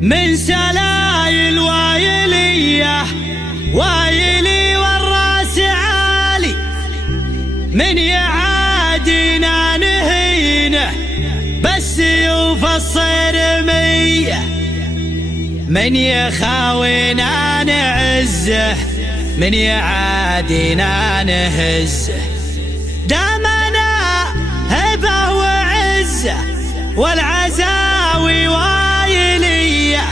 من سلايل وايلية وايلي والراس عالي، من يعادينا نهينه بالسيوف الصرمية، من يخاوينا نعزه من يعادينا نهزه. دامنا هبه وعزه والعزاوي وايلية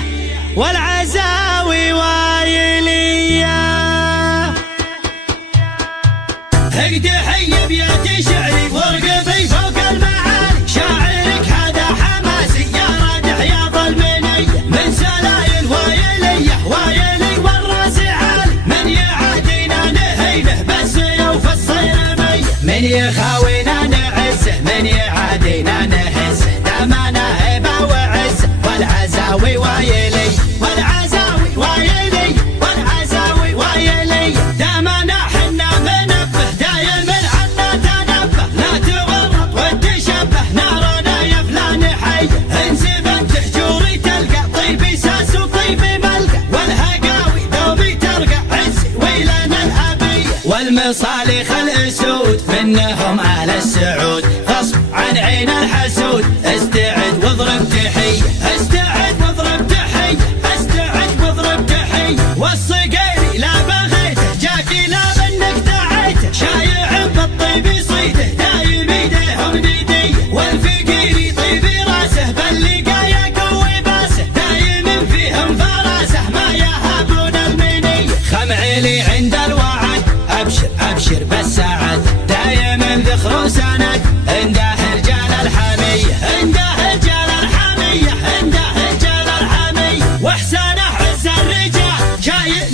والعزاوي وايلية. هقد حي بيت شعري وارقبي فوق المعالي، شاعرك هذا حماسي يا رادح يا ظلمني، من سلايل وايلية وايلي والراس عالي، من يعادينا نهينه بالسيوف الصرمية، من يخاوينا نعزه من يعادينا نهزه. دامنا هبه وعزه والعزاوي وايلي والعزاوي وايلي والعزاوي وايلي. دامنا حنا منبه دايم عنا تنبه، لا تورط وتشبه نارنا يا فلان حي، انزب انت حجوري تلقى طيبي ساس وطيبي ملقى، والهقاوي ذوبي ترقى عزي ويلنا الابيه، والمصالح الاسود منهم اهل السعود، غصب عن عين الحسود استعد واضرب تحيه، استعد واضرب تحيه، استعد واضرب تحيه. والصقيري لا بغيته جاكي لا منك دعيته، شايع بالطيب يصيده دايم ايديهم نديه، والفقيري طيبي راسه باللقايا قوي باسه، دايم فيهم فراسه ما يهابون المنيه. خمعيلي عند الوعد ابشر ابشر بالسعد، دايم ذخر وسند عنده رجال الحميه، عنده رجال الحميه، عنده رجال الحميه. واحسانه عز الرجال شايل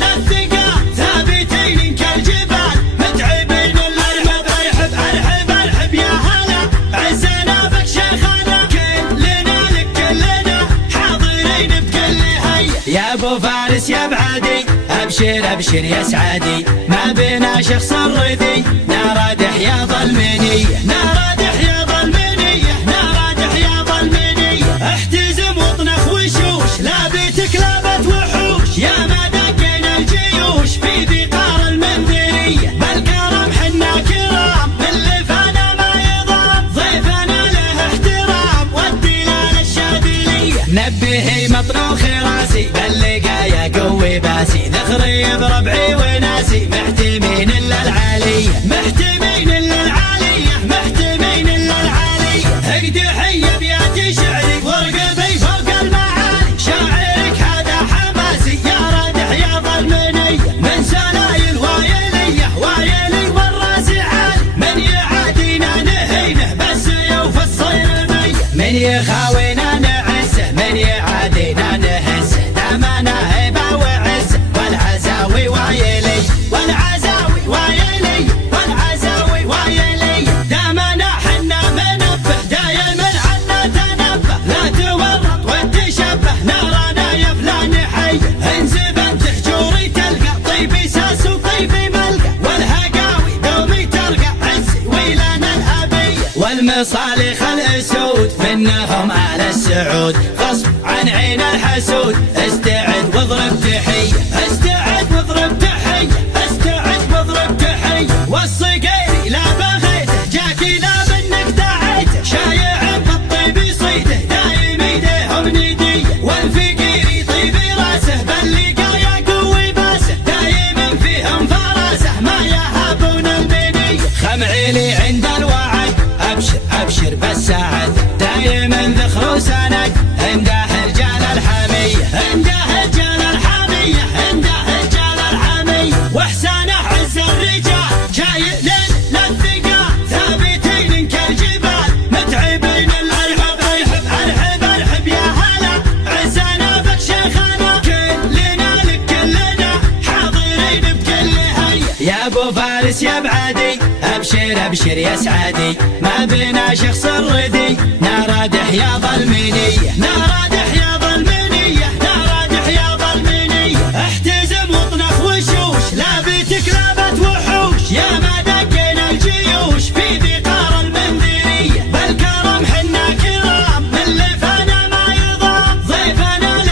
للثقال، ثابتين كالجبال متعبين الارحب ارحب ارحب ارحب يا هلا، عزنا بك شيخنا كلنا لك كلنا حاضرين بكل هيا. يا ابو فارس يا بعدي ابشر ابشر يا سعدي، ما بينا شخص الرذي نارادح يا ظلمنيه، نارادح يا ظلمنيه، نارادح يا ظلمنيه. احتزم واطنخ وشوش لا بيتك لابت وحوش، يا ما دقينا الجيوش في بقار المنذريه، بالكرم حنا كرام من لفانا ما يضام، ضيفنا له احترام والدلال الشاذليه. نبهي مطروخ راسي باللقايا قوي باسي، ذخري بربعي وناسي محتمين الا العاليه، محتمين الا العاليه، محتمين الا العاليه. هقد حي بيات شعري وارقبي فوق المعالي، شاعرك هذا حماسي يا رادح يا ظلمني، من سلايل وايليه وايلي والراس عالي، من يعادينا نهينه بالسيوف الصرميه، من يخاوينا نعزه من يعادينا نهزه. دامنا هبه وعزه والعزاوي وايلي والعزاوي وايلي والعزاوي وايلي. دامنا حنا منبه دايم عنا تنبه، لا تورط وتشبه نارنا يا فلان حي، انزب انت حجوري تلقى طيبي ساس وطيبي ملقى، والهقاوي دومي ترقى عزي ويلنا الابيه، والمصالح الاسود منهم اهل السعود، غصب عن عين الحسود استعد واضرب تحيه، استعد واضرب تحيه، استعد واضرب تحيه. والصقيري لا بغيته جاكي لا منك دعيته، شايع بالطيب يصيده دايم ايديهم نديه، والفقيري طيبي راسه باللقايا قوي باسه، دايم فيهم فراسه ما يهابون المنيه. خمعيلي عند الوعد ابشر ابشر بالسعد، دايم ذخر وسند عنده رجال الحميه، عنده رجال الحميه، عنده رجال الحميه. واحسانه عز الرجال شايل للثقال، ثابتين كالجبال متعبين الارحب ارحب ارحب ارحب يا هلا، عزنا بك شيخنا كلنا لك كلنا حاضرين بكل هيا. يا ابو فارس يا بعدي ابشر ابشر يا سعدي، ما بينا شخص الرذي نارادح يا ظلمنيه، نارادح يا ظلمنيه، نارادح يا ظلمنيه. احتزم واطنخ وشوش لا بيتك لابت وحوش، يا ما دقينا الجيوش في بقار المنذريه، بالكرم حنا كرام من لفانا ما يضام، ضيفنا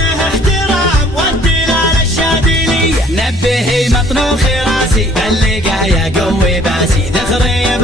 طنوخي راسي اللقايا قوي باسي ذخري